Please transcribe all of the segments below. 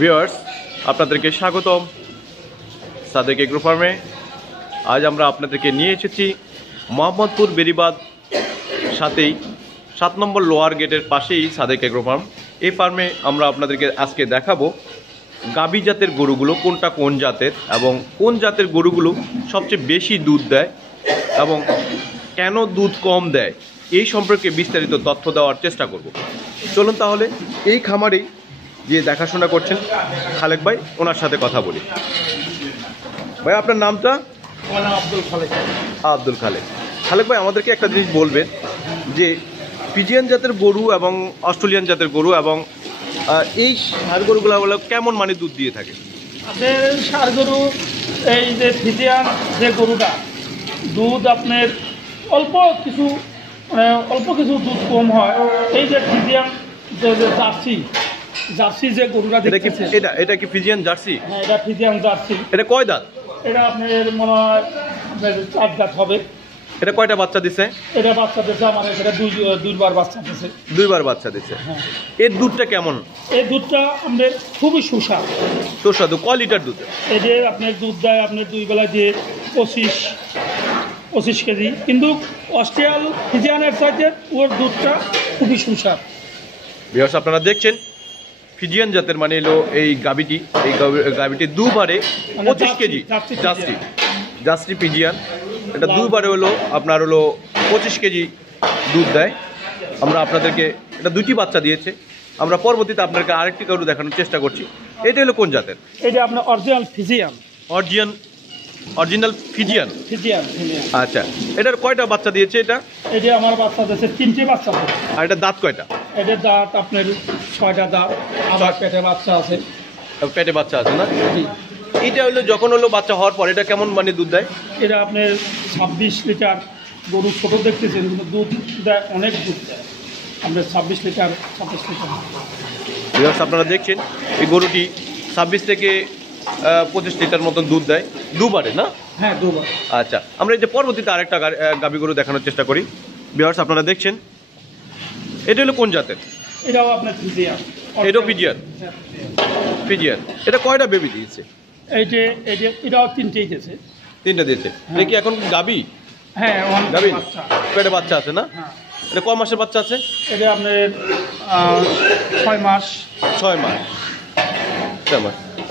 Viewers, আপনাদেরকে স্বাগতম Sadek agro ফার্মে। আজ আমরা আপনাদেরকে নিয়ে এসেছি মোহাম্মদপুর বেরিবাদ সাথেই 7 নম্বর লোয়ার গেটের পাশেই সাদেক এগ্রো ফার্ম। এই ফার্মে আমরা আপনাদেরকে আজকে দেখাবো গাভী জাতের গরুগুলো কোনটা কোন জাতের এবং কোন জাতের গরুগুলো সবচেয়ে বেশি দুধ দেয় এবং কেন দুধ কম দেয় এই সম্পর্কে বিস্তারিত তথ্য দেওয়ার চেষ্টা করব। চলুন তাহলে এই খামারেই যে দেখাশোনা করছেন খালেক ভাই, ওনার সাথে কথা বলি। ভাই, আপনার নামটা? আব্দুল খালেক। আব্দুল খালেক। খালেক ভাই, আমাদেরকে একটা জিনিস বলবেন যে ফিজিয়ান জাতের গরু এবং অস্ট্রেলিয়ান জাতের গরু এবং এই ষাঁড় গরুগুলো কেমন মানে দুধ দিয়ে থাকে? আপনার ষাঁড় গরু, এই যে ফিজিয়ান যে গরুটা, দুধ আপনার অল্প কিছু দুধ কম হয়। এই যে ফিজিয়ান যে জার্সি যে গরুটা দেখতেছেন, এটা কি ফিজিয়ান জার্সি? হ্যাঁ, এটা ফিজিয়ান জার্সি। এটা কয় দাঁত? এটা আপনার মনে হয় আপনার 4 দাঁত হবে। এটা কয়টা বাচ্চা দিছে? এটা বাচ্চা দিচ্ছে আমার, এটা দুইবার বাচ্চা দিচ্ছে। 2বার বাচ্চা দিচ্ছে। হ্যাঁ। এর দুধটা কেমন? এই দুধটা আমাদের খুবই সুস্বাদু। সুস্বাদু। কয় লিটার দুধ? এই যে আপনার দুধ দেয় আপনার 2 বেলা যে 25 কেজি, কিন্তু অস্ট্রেলিয়ান ফিজিয়ানের চাইতে ওর দুধটা খুবই সুস্বাদু। ভিউয়ার্স, আপনারা দেখছেন ফিজিয়ান জাতের মানে এলো এই গাভীটি। এই গাভীটি 2বারে 25 কেজি জার্সি ফিজিয়ান। এটা 2বারে হলো আপনার হলো 25 কেজি দুধ দেয়। আমরা আপনাদেরকে এটা 2টি বাচ্চা দিয়েছে। আমরা পরবর্তীতে আপনাকে আরেকটি গরু দেখানোর চেষ্টা করছি। এটা হলো কোন জাতের? এটা আপনার অরিজিনাল ফিজিয়ান। Original Friesian. আচ্ছা, এটার কয়টা বাচ্চা দিয়েছে? এটা আমার বাচ্চা দিয়েছে 3টে বাচ্চা। আর এটা দাঁত কয়টা? এটার দাঁত আপনার 6টা দাঁত। আবার পেটে বাচ্চা আছে। পেটে বাচ্চা আছে না? এটা হলো যখন হলো বাচ্চা হওয়ার পর এটা কেমন মানে দুধ দেয়? এটা আপনার 26 লিটার। গরু ছোটো দেখতেছেন, কিন্তু দুধ দেয়, অনেক দুধ দেয় আপনার 26 লিটার। আপনারা দেখছেন এই গরুটি 26 থেকে 25 লিটার মতন দুধ দেয় 2বারে, না? হ্যাঁ, 2বার। আচ্ছা, আমরা এই যে পরবর্তীতে আরেকটা গাভী গরু দেখানোর চেষ্টা করি। ভিউয়ার্স, আপনারা দেখছেন এটা হলো কোন জাতের? এটাও আপনার ফিজিয়ান। এটাও ফিজিয়ান। এটা কয়টা বেবি দিয়েছে? এটাও 3টেই দিয়েছে। 3টা দিয়েছে। এটা কি এখন গাভী? হ্যাঁ, গাভী। পেটে বাচ্চা আছে না? হ্যাঁ। এটা কয় মাসের বাচ্চা আছে? এটা আপনার 6 মাস। 6 মাস।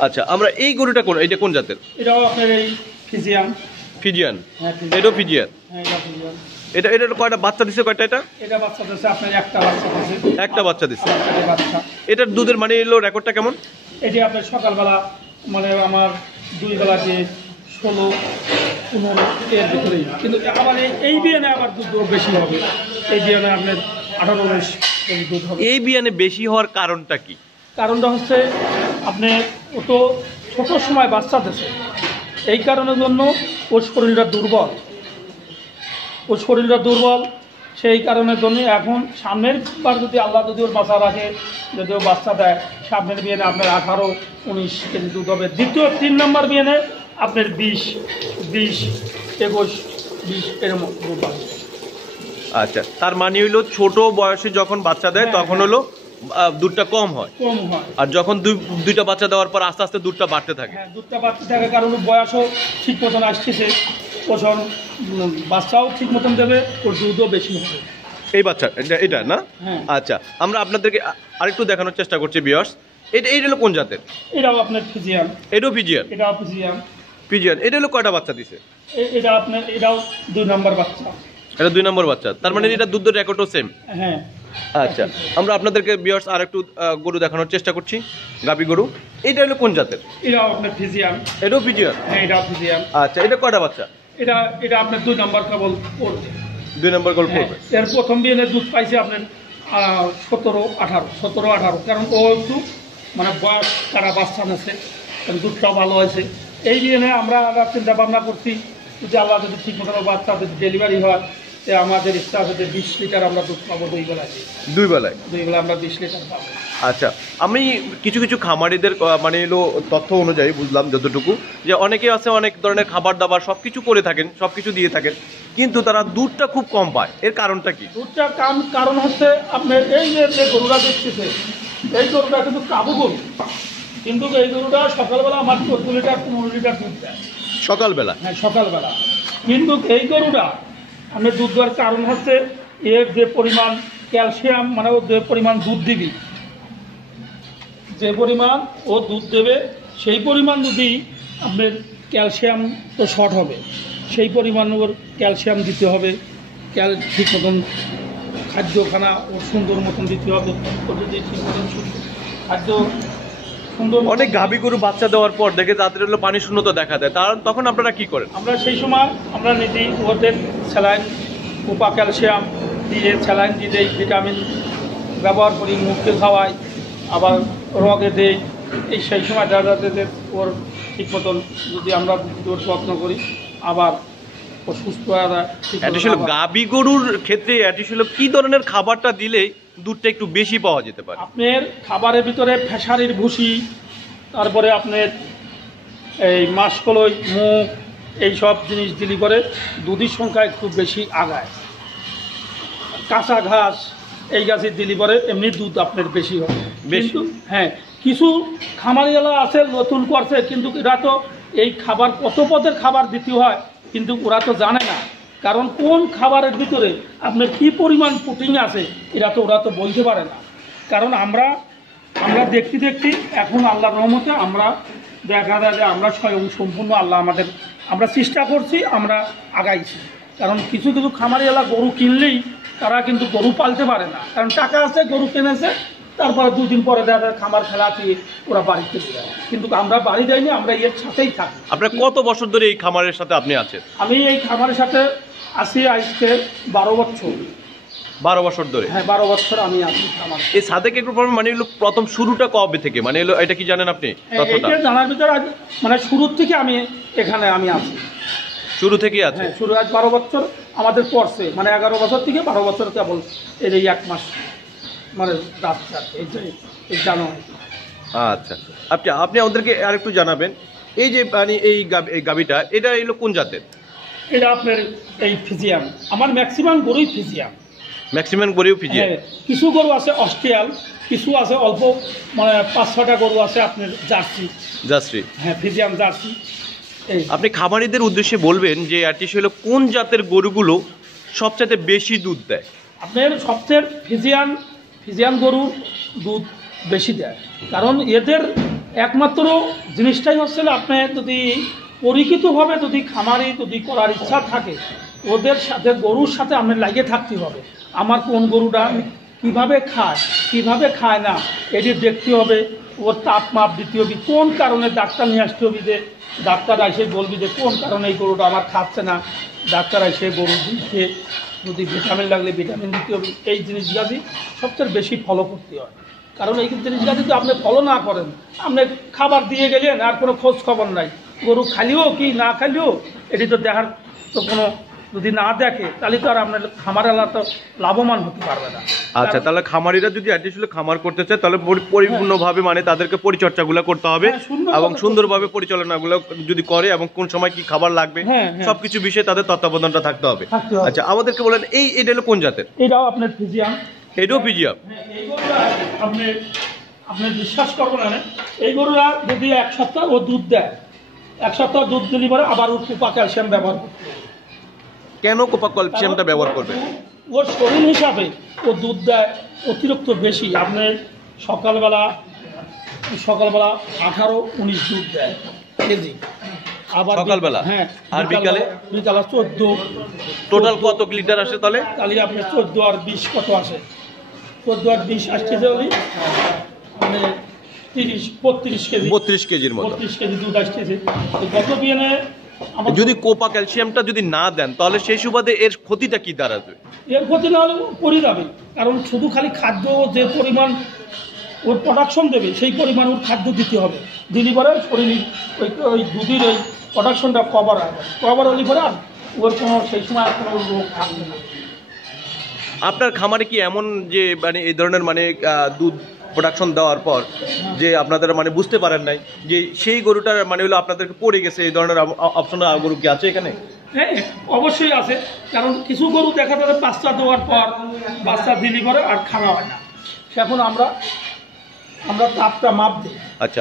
আচ্ছা, আমরা এই গরুটা এটা কোন জাতের? এটাও আপনার এই ফিজিয়ান। এটাও ফিজিয়ান। হ্যাঁ, এটা ফিজিয়ান। এটা কয়টা বাচ্চা দিছে? কয়টা? এটা বাচ্চা দিচ্ছে আপনার একটা বাচ্চা দিচ্ছে। এটার দুধের মানে এলো রেকর্ডটা কেমন? এটি আপনার সকালবেলা মানে আমার 2 বেলা যে 16-15 এর ভিতরেই, কিন্তু আবার এই বিয়ানে আবার দুধ বেশি হবে। এই বিয়ানে আপনার 18-19 কেজি দুধ হবে। এই বিয়ানে বেশি হওয়ার কারণটা কি? কারণটা হচ্ছে আপনি ও তো ছোটো সময় বাচ্চা দিচ্ছে, এই কারণের জন্য ওর শরীরটা দুর্বল। সেই কারণের জন্য এখন সামনের বার যদি আল্লাহ যদি ওর বাচ্চা রাখে, যদি ও বাচ্চা দেয়, সামনের বিয়ানে আপনার 18-19 কেজি দুধ হবে। দ্বিতীয় 3 নম্বর বিয়ানে আপনার 20, 21, 20 এরকম দুধ হবে। আচ্ছা, তার মানে হইলো ছোট বয়সে যখন বাচ্চা দেয় তখন হলো দুধটা কম হয়, আর যখন 2টা বাচ্চা দেওয়ার পর আস্তে আস্তে দুধটা বাড়তে থাকে। হ্যাঁ, দুধটা বাড়তে থাকে, কারণ বয়সও ঠিক মতন আসতেছে, ওজন বাচ্চাও ঠিক মতন দেবে, ওর দুধও বেশি হবে। এই বাচ্চা এটা না? হ্যাঁ। আচ্ছা, আমরা আপনাদেরকে আরেকটু দেখানোর চেষ্টা করছি। ভিউয়ার্স, এটা হলো কোন জাতের? এটাও আপনার ফিজিয়ান। এটাও ফিজিয়ান। এটা হলো কয়টা বাচ্চা দিছে? এটাও 2 নম্বর বাচ্চা। এটা 2 নম্বর বাচ্চা। তার মানে এটা দুধের রেকর্ডও সেম। হ্যাঁ। আচ্ছা, আমরা আপনাদেরকে ভিউয়ার্স আরেকটু গরু দেখানোর চেষ্টা করছি, গাভী গরু। এটা হলো কোন জাতের? এটাও আপনার ফিজিয়ান। এটাও ফিজিয়ান। হ্যাঁ, এটাও ফিজিয়ান। আচ্ছা, এটা কয়টা বাচ্চা? এটা আপনার 2 নম্বর কেবল পড়বে। 2 নম্বর কেবল পড়বে। এর প্রথম দিনে দুধ পাইছে আপনার 17-18, কারণ ও একটু মানে বয়স তারা বাচ্চা নেছে, দুধটাও ভালো হয়েছে। এই দিনে আমরা চিন্তা ভাবনা করছি যদি আল্লাহ যদি ঠিক মতো বাচ্চা যদি ডেলিভারি হয়, আমাদের ইচ্ছা আছে যে 20 লিটার আমরা দুধ পাবো 2 বেলায়। 2 বেলায় আমরা 20 লিটার পাবো। আচ্ছা, আমি কিছু খামারিদের মানে এলো তথ্য অনুযায়ী বুঝলাম যতটুকু, যে অনেকে আছে অনেক ধরনের খাবার দাবার সব কিছু করে থাকেন, সব কিছু দিয়ে থাকেন, কিন্তু তারা দুধটা খুব কম পায়। এর কারণটা কি? দুধটা কারণ হচ্ছে আপনার এই যে গরুরা দেখতেছে, এই গরুটা কিন্তু কাবু গরু। কিন্তু এই গরুটা সকালবেলা আমার 14 লিটার 15 লিটার দুধ দেয় সকালবেলা? হ্যাঁ সকালবেলা। কিন্তু এই গরুটা আমি দুধ দেওয়ার কারণ হচ্ছে এর যে পরিমাণ ক্যালসিয়াম, মানে ও যে পরিমাণ দুধ দিবি, যে পরিমাণ ও দুধ দেবে সেই পরিমাণ যদি আপনার ক্যালসিয়াম তো শর্ট হবে, সেই পরিমাণ ওর ক্যালসিয়াম দিতে হবে, ঠিক মতন খাদ্যখানা ওর সুন্দর মতন দিতে হবে। ওর যদি ঠিক মতন খাদ্য সুন্দর, অনেক গাভী গরু বাচ্চা দেওয়ার পর দেখে তাদের হলো পানি শূন্যতা দেখা দেয়, তখন আপনারা কি করেন? আমরা সেই সময় আমরা নিজেই ওদের স্যালাইন, কোপা ক্যালসিয়াম দিয়ে স্যালাইন দিয়ে দেই, ভিটামিন ব্যবহার করি, মুখে খাওয়াই, আবার রগে দেই। এই সেই সময় দেখা যাচ্ছে ওর ঠিক মতন যদি আমরা ওর যত্ন করি, আবার ও সুস্থ হয়ে যায়। গাভী গরুর ক্ষেত্রে কি ধরনের খাবারটা দিলে দুধটা একটু বেশি পাওয়া যেতে পারে? আপনার খাবারের ভিতরে ফেসারির ভুসি, তারপরে আপনার এই মাসকলই, মুখ, এই সব জিনিস দিলি করে দুধের সংখ্যা একটু বেশি আগায়। কাঁচা ঘাস এই গাছের দিলি করে এমনি দুধ আপনার বেশি হয়। কিন্তু হ্যাঁ, কিছু খামারিওয়ালা আছে নতুন করছে, কিন্তু এরা তো এই খাবার কত পদের খাবার দিতে হয় কিন্তু ওরা তো জানে না, কারণ কোন খাবারের ভিতরে আপনার কী পরিমাণ প্রোটিন আছে ওরা তো বলতে পারে না। কারণ আমরা দেখতে এখন আল্লাহর রহমতে আমরা দেখা যায় যে আমরা স্বয়ং সম্পূর্ণ আল্লাহ আমরা চেষ্টা করছি, আমরা আগাইছি। কারণ কিছু কিছু খামারিওয়ালা গরু কিনলেই তারা কিন্তু গরু পালতে পারে না, কারণ টাকা আছে, গরু কিনেছে, তারপরে 2 দিন পরে দেখা যায় খামার খেলাতে ওরা বাড়িতে যায়। কিন্তু আমরা বাড়ি যাইনি, আমরা এর সাথেই থাকি। আপনার কত বছর ধরে এই খামারের সাথে আপনি আছেন? আমি এই খামারের সাথে আছি আজকে 12 বছর। 12 বছর ধরে? হ্যাঁ, 12 বছর আমি আছি খামার। এই সাদেক এগ্রো ফার্ম মানে হলো প্রথম শুরুটা কবে থেকে, মানে হলো এটা কি জানেন আপনি? এটা জানার ভিতরে মানে শুরুর থেকে আমি এখানে আছি। শুরু থেকেই আছে? হ্যাঁ, শুরু আজ 12 বছর আমাদের পড়ছে, মানে 11 বছর থেকে 12 বছর কেবল এই 1 মাস মানে যাচ্ছে এই জানুয়ারি। আচ্ছা, আপনি আমাদেরকে আরেকটু জানাবেন, এই যে মানে এই গাভীটা এটা এলো কোন জাতের? এটা আপনার এই ফিজিয়াম। আমার ম্যাক্সিমাম গরুই ফিজিয়াম। ম্যাক্সিমাম গরুই ফিজিয়াম? কিছু গরু আছে অস্ট্রিয়াল, কিছু আছে অল্প, মানে 5-6টা গরু আছে আপনার জার্সি। হ্যাঁ, ফিজিয়াম জার্সি। আপনি খামারিদের উদ্দেশ্যে বলবেন যে হলো কোন জাতের গরুগুলো সবচেয়ে বেশি দুধ দেয়? আপনার সবচেয়ে ফিজিয়ান গরু দুধ বেশি দেয়, কারণ এদের একমাত্র জিনিসটাই হচ্ছে আপনি যদি পরিচিতভাবে যদি খামারি যদি করার ইচ্ছা থাকে, ওদের সাথে গরুর সাথে আপনার লাগিয়ে থাকতে হবে। আমার কোন গরুটা কীভাবে খায় না এটি দেখতে হবে, ওর তাপ মাপ দিতে হবে, কোন কারণে ডাক্তার নিয়ে আসতে হবে, যে ডাক্তার এসে বলবি যে কোন কারণে এই গরুটা আমার খাচ্ছে না, ডাক্তার এসে গরু দিচ্ছে, যদি ভিটামিন লাগলে ভিটামিন দিতে হবে। এই জিনিসগুলি সবচেয়ে বেশি ফলো করতে হয়, কারণ এই জিনিসগুলো যদি আপনি ফলো না করেন, আপনি খাবার দিয়ে গেলেন আর কোনো খোঁজ খবর নাই, গরু খালিও কি না খালিও এটি তো দেখার তো কোনো, যদি না দেখে তাহলে তো আর আপনার খামারিরা তো লাভবান হতে পারবে না। আচ্ছা, তাহলে খামারিরা যদি খামার করতে চায় তাহলে পরিপূর্ণভাবে মানে তাদেরকে পরিচর্যাগুলো করতে হবে এবং সুন্দরভাবে পরিচালনাগুলো যদি করে এবং কোন সময় কি খাবার লাগবে সবকিছু বিষয়ে তাদের তত্ত্বাবধানটা থাকতে হবে। আচ্ছা, আমাদেরকে বলেন এটা হলো কোন জাতের? এটাও আপনার ফিজিয়াম। এটাও ফিজিয়াম? আপনি বিশ্বাস করবেন না, এই গরুরা যদি 1 সপ্তাহ ও দুধ দেয়, 1 সপ্তাহ দুধ দিলে পরে আবার ওর কোপা ক্যালসিয়াম ব্যবহার করতে হবে। কেন কোপা ক্যালসিয়ামটা ব্যবহার করবে? ওর শরীর হিসাবে ও দুধ দেয় অতিরিক্ত বেশি। আপনার সকালবেলা 18-19 দুধ দেয় কেজি, আবার সকালবেলা? হ্যাঁ, আর বিকালে 14। টোটাল কত লিটার আসে তাহলে? আপনি 14 আর 20 কত আসে? 14 আর 20 আসতেছে হলে মানে 32 কেজি। 32 কেজির মতো 32 কেজি দুধ আসতেছে। গত বিয়ানে যদি কোপা ক্যালসিয়ামটা যদি না দেন তাহলে সেই সুবাদে এর ক্ষতিটা কি দাঁড়াবে? এর ক্ষতি না হলে পড়ে যাবে, কারণ শুধু খালি খাদ্য যে পরিমাণ ওর প্রোডাকশন দেবে সেই পরিমাণ ওর খাদ্য দিতে হবে, দিলি পরে শরীর ওই দুধের ওই প্রোডাকশনটা কভার হলে পরে আর ওর কোনো সেই সময় আর কোনো রোগ থাকবে না। আপনার খামারে কি এমন যে মানে এই ধরনের মানে দুধ প্রোডাকশন দেওয়ার পর যে আপনাদের মানে বুঝতে পারেন নাই যে সেই গরুটার মানে হলো আপনাদেরকে পড়ে গেছে, এই ধরনের অপশন গরু কি আছে এখানে? হ্যাঁ, অবশ্যই আছে, কারণ কিছু গরু দেখা যাবে বাচ্চা দেওয়ার পর বাচ্চা দিলি পরে আর খাওয়া হয় না, সেখন আমরা তাপটা মাপ দিই। আচ্ছা।